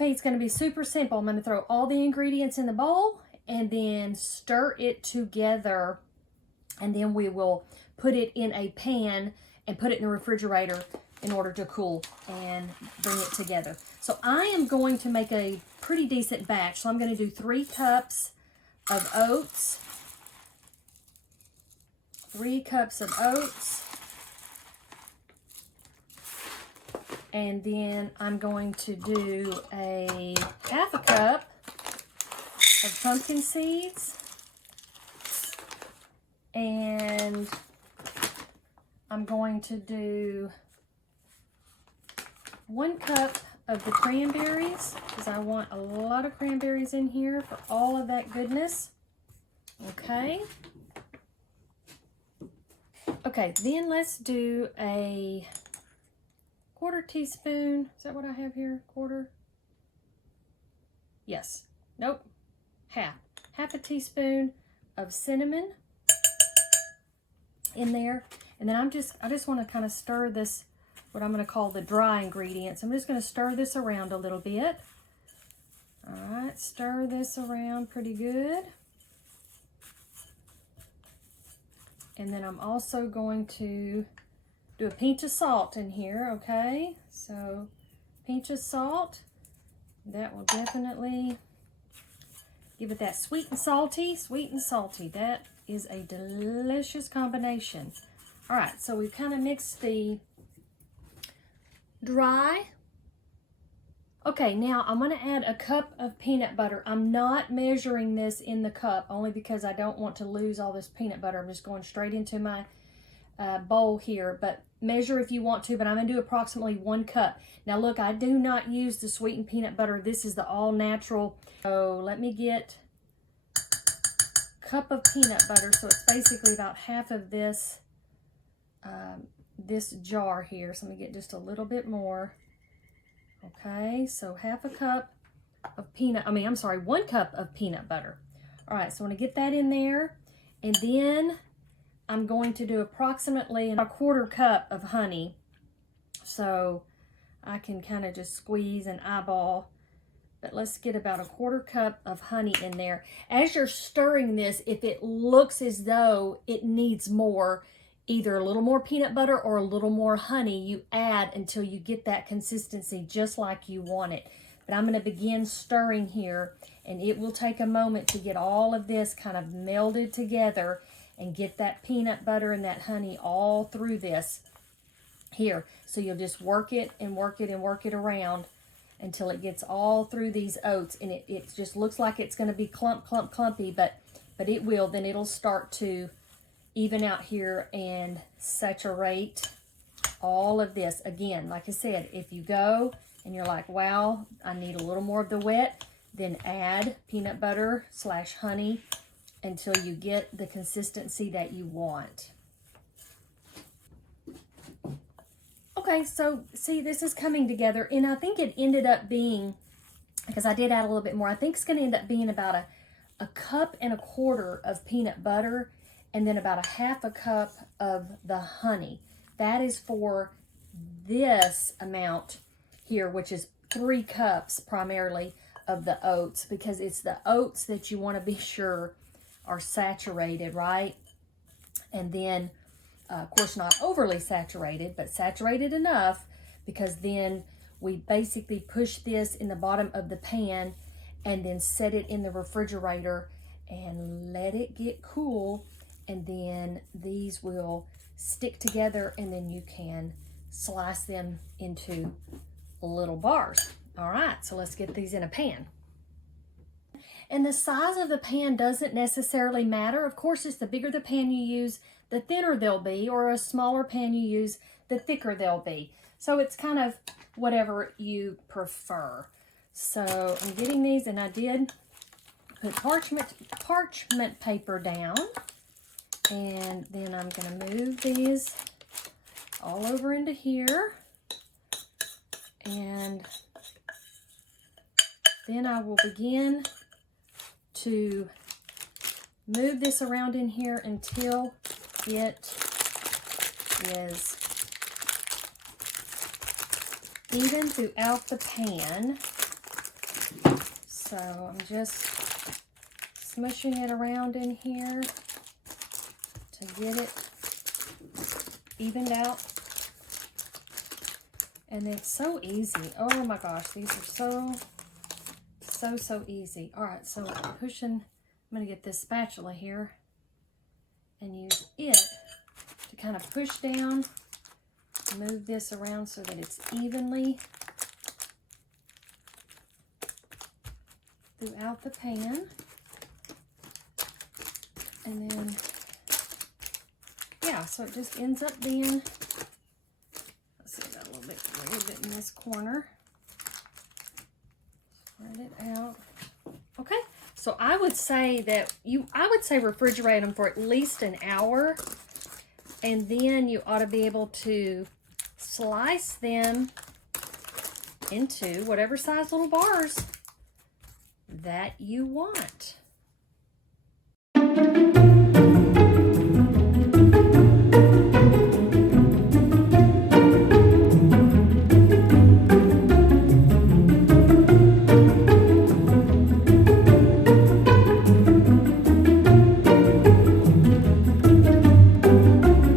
recipe is going to be super simple. I'm going to throw all the ingredients in the bowl and then stir it together. And then we will put it in a pan and put it in the refrigerator in order to cool and bring it together. So I am going to make a pretty decent batch. So I'm going to do 3 cups of oats. 3 cups of oats. And then I'm going to do a half a cup of pumpkin seeds. And I'm going to do 1 cup of the cranberries, because I want a lot of cranberries in here for all of that goodness. Okay. Okay, then let's do a 1/4 teaspoon. Is that what I have here? 1/4? Yes. Nope. Half a teaspoon of cinnamon in there. And then I just want to kind of stir this, what I'm going to call the dry ingredients. I'm just going to stir this around a little bit. All right, stir this around pretty good. And then I'm also going to do a pinch of salt in here, okay? So, pinch of salt. That will definitely give it that sweet and salty, sweet and salty. That is a delicious combination. All right, so we've kind of mixed the dry. Okay, now I'm going to add a cup of peanut butter. I'm not measuring this in the cup only because I don't want to lose all this peanut butter. I'm just going straight into my bowl here, but measure if you want to, but I'm going to do approximately 1 cup. Now look, I do not use the sweetened peanut butter. This is the all natural. So let me get a cup of peanut butter. So it's basically about half of this, this jar here. So let me get just a little bit more. Okay, so half a cup of 1 cup of peanut butter. All right, so I'm going to get that in there. And then I'm going to do approximately a 1/4 cup of honey. So I can kind of just squeeze and eyeball. But let's get about a 1/4 cup of honey in there. As you're stirring this, if it looks as though it needs more, either a little more peanut butter or a little more honey, you add until you get that consistency just like you want it. But I'm going to begin stirring here, and it will take a moment to get all of this kind of melded together and get that peanut butter and that honey all through this here. So you'll just work it and work it and work it around until it gets all through these oats. And it just looks like it's going to be clumpy, but it will. Then it'll start to even out here and saturate all of this. Again, like I said, if you go and you're like, wow, I need a little more of the wet, then add peanut butter / honey until you get the consistency that you want. Okay, so see, this is coming together, and I think it ended up being, because I did add a little bit more, I think it's going to end up being about a 1.25 cups of peanut butter, and then about a half a cup of the honey. That is for this amount here, which is 3 cups primarily of the oats, because it's the oats that you want to be sure are saturated, right? And then, of course, not overly saturated, but saturated enough, because then we basically push this in the bottom of the pan and then set it in the refrigerator and let it get cool. And then these will stick together, and then you can slice them into little bars. All right, so let's get these in a pan. And the size of the pan doesn't necessarily matter. Of course, it's the bigger the pan you use, the thinner they'll be, or a smaller pan you use, the thicker they'll be. So it's kind of whatever you prefer. So I'm getting these, and I did put parchment paper down. And then I'm going to move these all over into here. And then I will begin to move this around in here until it is even throughout the pan. So I'm just smushing it around in here to get it evened out. And it's so easy. Oh my gosh, these are so easy. All right, so I'm pushing, I'm gonna get this spatula here and use it to kind of push down, move this around so that it's evenly throughout the pan. And then, yeah, so it just ends up being, let's see, got a little bit in this corner. Spread it out. Okay, so I would say that I would say refrigerate them for at least an hour, and then you ought to be able to slice them into whatever size little bars that you want.